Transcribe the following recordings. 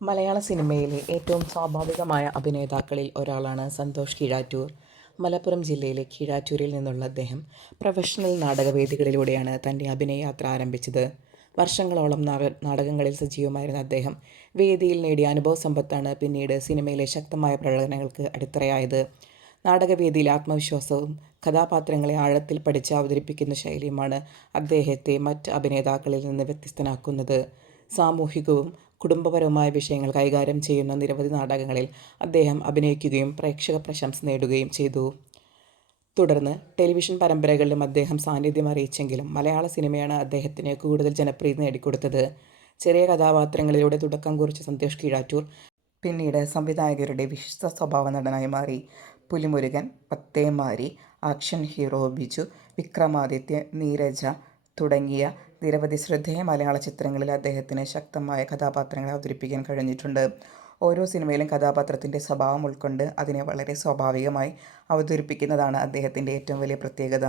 മലയാള സിനിമയിലെ ഏറ്റവും സ്വാഭാവികമായ അഭിനേതാക്കളിൽ ഒരാളാണ് സന്തോഷ് കീഴാറ്റൂർ. മലപ്പുറം ജില്ലയിലെ കീഴാറ്റൂരിൽ നിന്നുള്ള അദ്ദേഹം പ്രൊഫഷണൽ നാടകവേദികളിലൂടെയാണ് തൻ്റെ അഭിനയയാത്ര ആരംഭിച്ചത്. വർഷങ്ങളോളം നാടകങ്ങളിൽ സജീവമായിരുന്ന അദ്ദേഹം വേദിയിൽ നേടിയ അനുഭവസമ്പത്താണ് പിന്നീട് സിനിമയിലെ ശക്തമായ പ്രകടനങ്ങൾക്ക് അടിത്തറയായത്. നാടകവേദിയിൽ ആത്മവിശ്വാസവും കഥാപാത്രങ്ങളെ ആഴത്തിൽ പഠിച്ച് അവതരിപ്പിക്കുന്ന ശൈലിയുമാണ് അദ്ദേഹത്തെ മറ്റ് അഭിനേതാക്കളിൽ നിന്ന് വ്യത്യസ്തനാക്കുന്നത്. സാമൂഹികവും കുടുംബപരവുമായ വിഷയങ്ങൾ കൈകാര്യം ചെയ്യുന്ന നിരവധി നാടകങ്ങളിൽ അദ്ദേഹം അഭിനയിക്കുകയും പ്രേക്ഷക പ്രശംസ നേടുകയും ചെയ്തു. തുടർന്ന് ടെലിവിഷൻ പരമ്പരകളിലും അദ്ദേഹം സാന്നിധ്യം അറിയിച്ചെങ്കിലും മലയാള സിനിമയാണ് അദ്ദേഹത്തിന് കൂടുതൽ ജനപ്രീതി നേടിക്കൊടുത്തത്. ചെറിയ കഥാപാത്രങ്ങളിലൂടെ തുടക്കം കുറിച്ച സന്തോഷ് കീഴാറ്റൂർ പിന്നീട് സംവിധായകരുടെ വിശ്വസ്ത സ്വഭാവ നടനായി മാറി. പുലിമുരുകൻ, പത്തേമാരി, ആക്ഷൻ ഹീറോ ബിജു, വിക്രമാദിത്യ, നീരജ തുടങ്ങിയ നിരവധി ശ്രദ്ധേയ മലയാള ചിത്രങ്ങളിൽ അദ്ദേഹത്തിന് ശക്തമായ കഥാപാത്രങ്ങളെ അവതരിപ്പിക്കാൻ കഴിഞ്ഞിട്ടുണ്ട്. ഓരോ സിനിമയിലും കഥാപാത്രത്തിൻ്റെ സ്വഭാവം ഉൾക്കൊണ്ട് അതിനെ വളരെ സ്വാഭാവികമായി അവതരിപ്പിക്കുന്നതാണ് അദ്ദേഹത്തിൻ്റെ ഏറ്റവും വലിയ പ്രത്യേകത.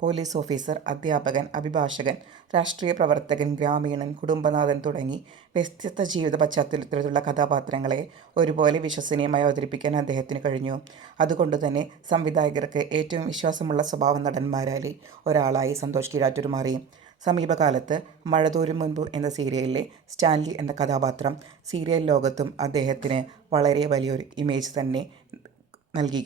പോലീസ് ഓഫീസർ, അധ്യാപകൻ, അഭിഭാഷകൻ, രാഷ്ട്രീയ പ്രവർത്തകൻ, ഗ്രാമീണൻ, കുടുംബനാഥൻ തുടങ്ങി വ്യത്യസ്ത ജീവിത പശ്ചാത്തലത്തിലുള്ള കഥാപാത്രങ്ങളെ ഒരുപോലെ വിശ്വസനീയമായി അവതരിപ്പിക്കാൻ അദ്ദേഹത്തിന് കഴിഞ്ഞു. അതുകൊണ്ടുതന്നെ സംവിധായകർക്ക് ഏറ്റവും വിശ്വാസമുള്ള സ്വഭാവ നടന്മാരിൽ ഒരാളായി സന്തോഷ് കീഴാറ്റൂർ മാറി. സമീപകാലത്ത് മഴ തോരും മുൻപ് എന്ന സീരിയലിലെ സ്റ്റാൻലി എന്ന കഥാപാത്രം സീരിയൽ ലോകത്തും അദ്ദേഹത്തിന് വളരെ വലിയൊരു ഇമേജ് തന്നെ നൽകി.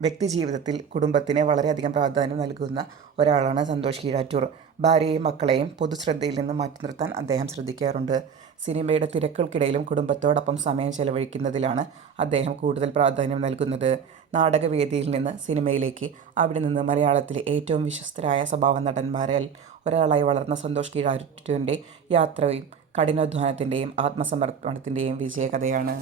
വ്യക്തിജീവിതത്തിൽ കുടുംബത്തിന് വളരെയധികം പ്രാധാന്യം നൽകുന്ന ഒരാളാണ് സന്തോഷ് കീഴാറ്റൂർ. ഭാര്യയെയും മക്കളെയും പൊതുശ്രദ്ധയിൽ നിന്ന് മാറ്റി നിർത്താൻ അദ്ദേഹം ശ്രദ്ധിക്കാറുണ്ട്. സിനിമയുടെ തിരക്കുകൾക്കിടയിലും കുടുംബത്തോടൊപ്പം സമയം ചെലവഴിക്കുന്നതിലാണ് അദ്ദേഹം കൂടുതൽ പ്രാധാന്യം നൽകുന്നത്. നാടകവേദിയിൽ നിന്ന് സിനിമയിലേക്ക്, അവിടെ നിന്ന് മലയാളത്തിലെ ഏറ്റവും വിശ്വസ്തരായ സ്വഭാവ നടന്മാരിൽ ഒരാളായി വളർന്ന സന്തോഷ് കീഴാറ്റൂരിൻ്റെ യാത്രയും കഠിനാധ്വാനത്തിൻ്റെയും ആത്മസമർപ്പണത്തിൻ്റെയും വിജയകഥയാണ്.